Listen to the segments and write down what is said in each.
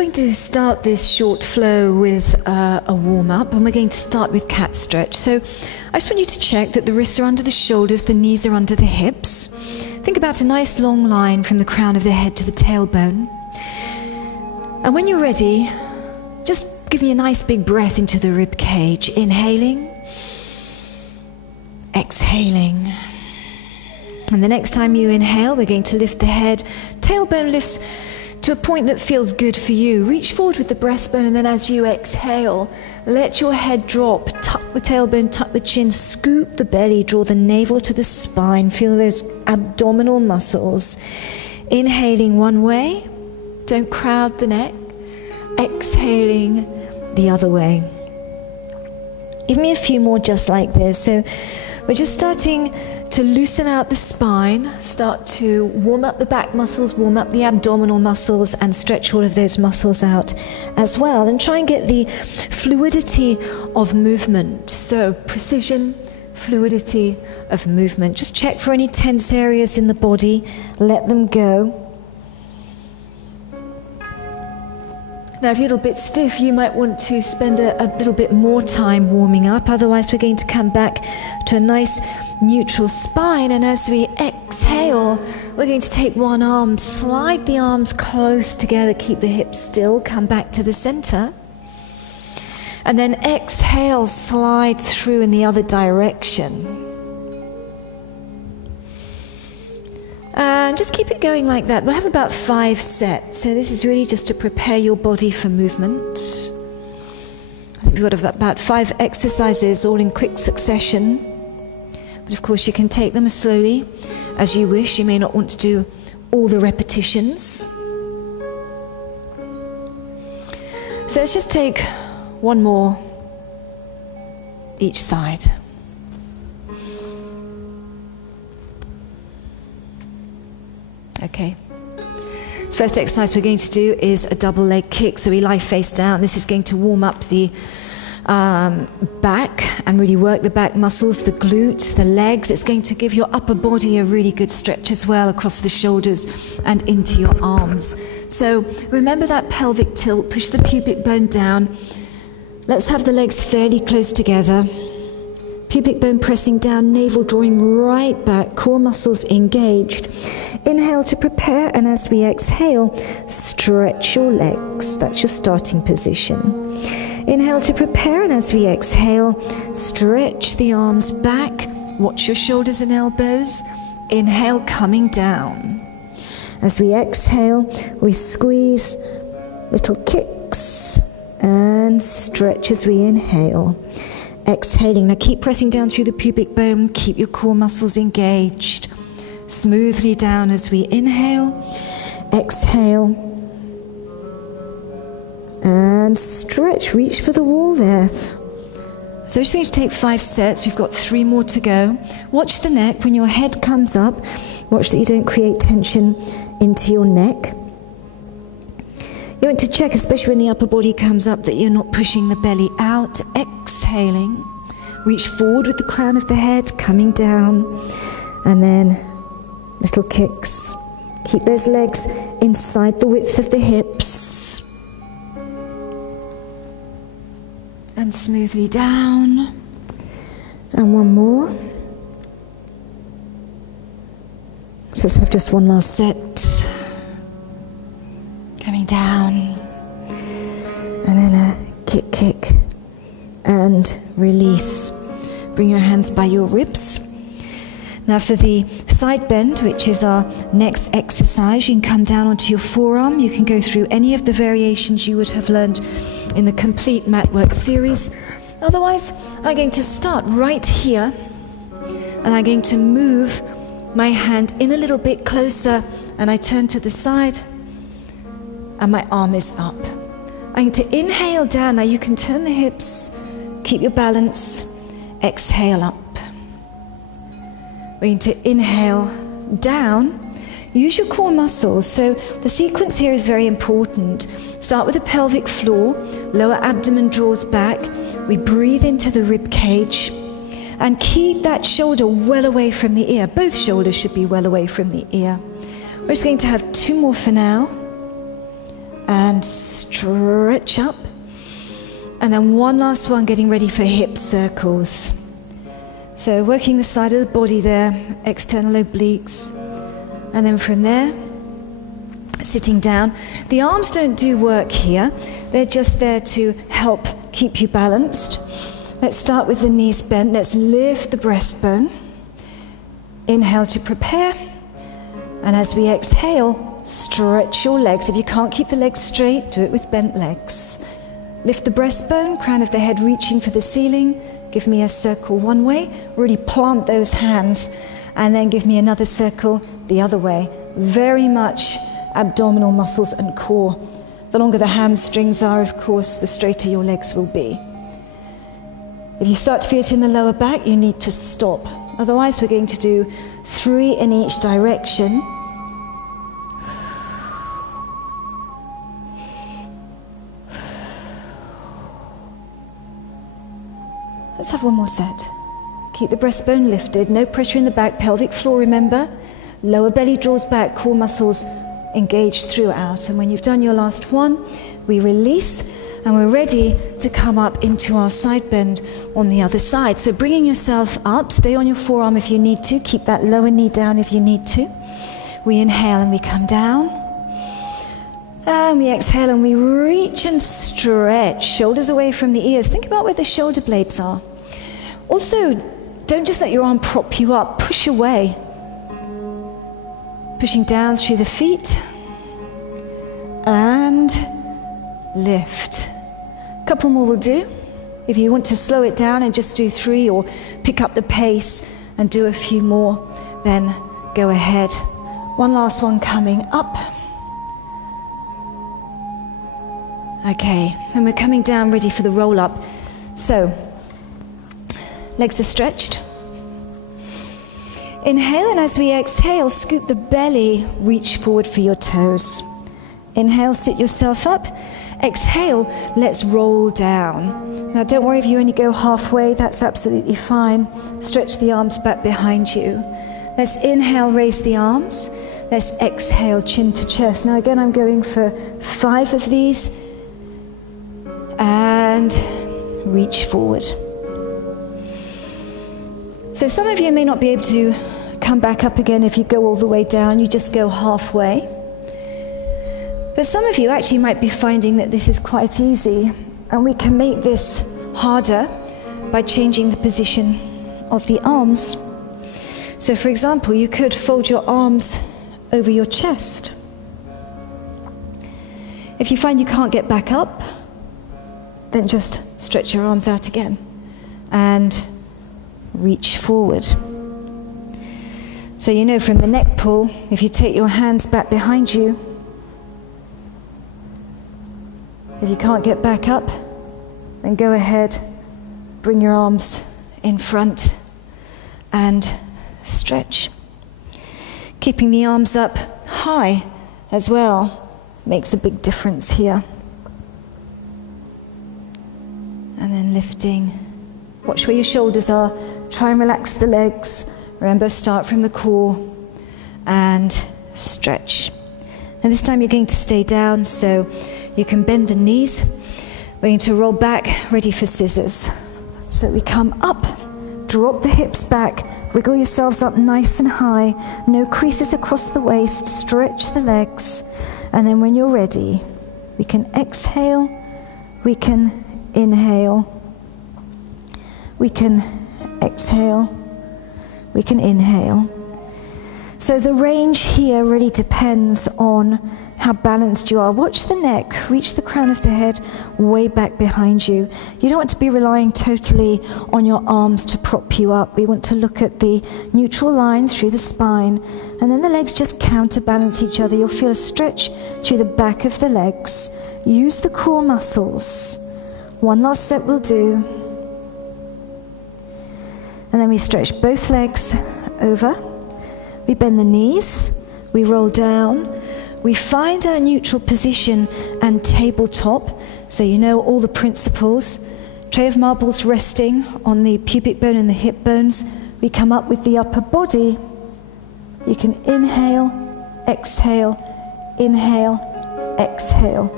We're going to start this short flow with a warm-up, and we're going to start with cat stretch. So I just want you to check that the wrists are under the shoulders, the knees are under the hips. Think about a nice long line from the crown of the head to the tailbone. And when you're ready, just give me a nice big breath into the rib cage. Inhaling, exhaling. And the next time you inhale, we're going to lift the head. Tailbone lifts to a point that feels good for you. Reach forward with the breastbone, and then as you exhale, let your head drop. Tuck the tailbone, tuck the chin, scoop the belly, draw the navel to the spine. Feel those abdominal muscles. Inhaling one way, don't crowd the neck. Exhaling the other way. Give me a few more just like this. So we're just starting to loosen out the spine, start to warm up the back muscles, warm up the abdominal muscles, and stretch all of those muscles out as well. And try and get the fluidity of movement. So precision, fluidity of movement. Just check for any tense areas in the body. Let them go. Now, if you're a little bit stiff, you might want to spend a little bit more time warming up. Otherwise, we're going to come back to a nice neutral spine. And as we exhale, we're going to take one arm, slide the arms close together, keep the hips still, come back to the center. And then exhale, slide through in the other direction. And just keep it going like that. We'll have about 5 sets. So this is really just to prepare your body for movement. I think we've got about 5 exercises all in quick succession. But of course you can take them as slowly as you wish. You may not want to do all the repetitions. So let's just take one more each side. Okay. The first exercise we're going to do is a double leg kick. So we lie face down. This is going to warm up the back and really work the back muscles, the glutes, the legs. It's going to give your upper body a really good stretch as well across the shoulders and into your arms. So remember that pelvic tilt. Push the pubic bone down. Let's have the legs fairly close together. Pubic bone pressing down, navel drawing right back, core muscles engaged. Inhale to prepare, and as we exhale, stretch your legs. That's your starting position. Inhale to prepare, and as we exhale, stretch the arms back. Watch your shoulders and elbows. Inhale, coming down. As we exhale, we squeeze, little kicks, and stretch as we inhale. Exhaling. Now keep pressing down through the pubic bone. Keep your core muscles engaged. Smoothly down as we inhale. Exhale. And stretch. Reach for the wall there. So we're just going to take 5 sets. We've got 3 more to go. Watch the neck. When your head comes up, watch that you don't create tension into your neck. You want to check, especially when the upper body comes up, that you're not pushing the belly out. Exhaling. Reach forward with the crown of the head, coming down. And then little kicks. Keep those legs inside the width of the hips. And smoothly down. And one more. So let's have just one last set. Coming down, and then a kick, kick, and release. Bring your hands by your ribs. Now for the side bend, which is our next exercise, you can come down onto your forearm. You can go through any of the variations you would have learned in the complete mat work series. Otherwise, I'm going to start right here, and I'm going to move my hand in a little bit closer, and I turn to the side, and my arm is up. I'm going to inhale down. Now you can turn the hips, keep your balance, exhale up. We're going to inhale down. Use your core muscles. So the sequence here is very important. Start with the pelvic floor, lower abdomen draws back. We breathe into the rib cage and keep that shoulder well away from the ear. Both shoulders should be well away from the ear. We're just going to have 2 more for now. and stretch up. And then one last one, getting ready for hip circles. So working the side of the body there, external obliques. And then from there, sitting down. The arms don't do work here. They're just there to help keep you balanced. Let's start with the knees bent. Let's lift the breastbone. Inhale to prepare. And as we exhale, stretch your legs. If you can't keep the legs straight, do it with bent legs. Lift the breastbone, crown of the head reaching for the ceiling. Give me a circle one way. Really plant those hands. And then give me another circle the other way. Very much abdominal muscles and core. The longer the hamstrings are, of course, the straighter your legs will be. If you start to feel it in the lower back, you need to stop. Otherwise, we're going to do 3 in each direction. Let's have one more set. Keep the breastbone lifted, no pressure in the back, pelvic floor, remember. Lower belly draws back, core muscles engaged throughout. And when you've done your last one, we release and we're ready to come up into our side bend on the other side. So bringing yourself up, stay on your forearm if you need to, keep that lower knee down if you need to. We inhale and we come down. And we exhale and we reach and stretch, shoulders away from the ears. Think about where the shoulder blades are. Also, don't just let your arm prop you up, push away. Pushing down through the feet. And lift. A couple more will do. If you want to slow it down and just do 3 or pick up the pace and do a few more, then go ahead. One last one coming up. Okay, and we're coming down ready for the roll up. So, legs are stretched. Inhale, and as we exhale, scoop the belly, reach forward for your toes. Inhale, sit yourself up. Exhale, let's roll down. Now don't worry if you only go halfway, that's absolutely fine. Stretch the arms back behind you. Let's inhale, raise the arms. Let's exhale, chin to chest. Now again, I'm going for 5 of these. And reach forward. So some of you may not be able to come back up again if you go all the way down, you just go halfway. But some of you actually might be finding that this is quite easy, and we can make this harder by changing the position of the arms. So for example, you could fold your arms over your chest. If you find you can't get back up, then just stretch your arms out again and reach forward. So you know from the neck pull, if you take your hands back behind you, if you can't get back up, then go ahead, bring your arms in front and stretch. Keeping the arms up high as well makes a big difference here. And then lifting. Watch where your shoulders are. Try and relax the legs. Remember, start from the core and stretch. And this time you're going to stay down, so you can bend the knees. We're going to roll back, ready for scissors. So we come up, drop the hips back, wiggle yourselves up nice and high, no creases across the waist, stretch the legs, and then when you're ready, we can exhale, we can inhale, we can exhale, we can inhale. So the range here really depends on how balanced you are. Watch the neck, reach the crown of the head way back behind you. You don't want to be relying totally on your arms to prop you up. We want to look at the neutral line through the spine, and then the legs just counterbalance each other. You'll feel a stretch through the back of the legs. Use the core muscles. One last set will do. And then we stretch both legs over. We bend the knees. We roll down. We find our neutral position and tabletop. So you know all the principles. Tray of marbles resting on the pubic bone and the hip bones. We come up with the upper body. You can inhale, exhale, exhale.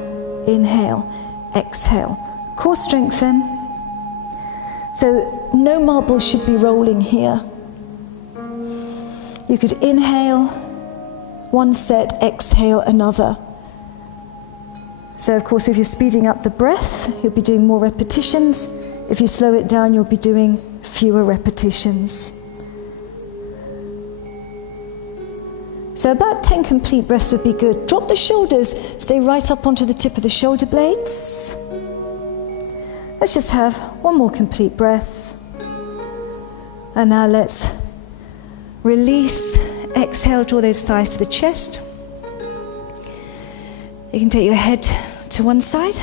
inhale, exhale. Core strengthen. So no marbles should be rolling here. You could inhale one set, exhale another. So of course, if you're speeding up the breath, you'll be doing more repetitions. If you slow it down, you'll be doing fewer repetitions. So about 10 complete breaths would be good. Drop the shoulders, stay right up onto the tip of the shoulder blades. Let's just have one more complete breath. And now let's release, exhale, draw those thighs to the chest. You can take your head to one side.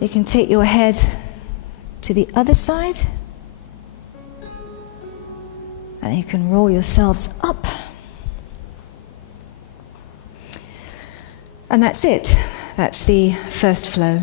You can take your head to the other side. And you can roll yourselves up. And that's it. That's the first flow.